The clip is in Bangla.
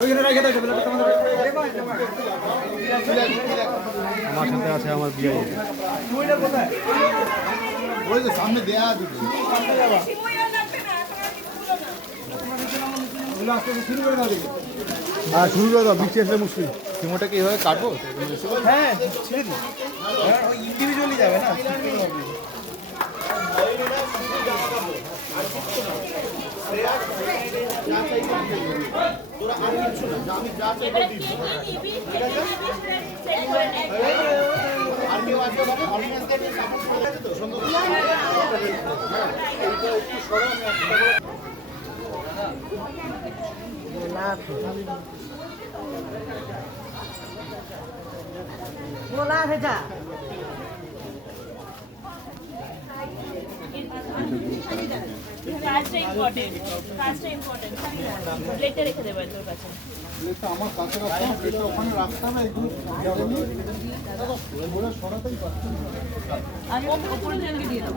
আমার সাথে আছে আমার বিয়ে সামনে দেয়া শুরু করে দাও, বিচ্ছে আসলে মুশকিল। সিমোটা কি এইভাবে কাটবো? হ্যাঁ ছেড়ে দিই, ইন্ডিভিজুয়ালি যাবে না। बोला है जा কাজটা ইম্পর্টেন্ট, কাজটা ইম্পর্টেন্ট। প্লেটে রেখে দেবে তোর কাছে। আমার কাছে রাখতাম, প্লেটটা ওখানে রাখতাম না, এগুলো বলে সরাতেই পারতাম না। আর ওপরে দিয়ে দাও।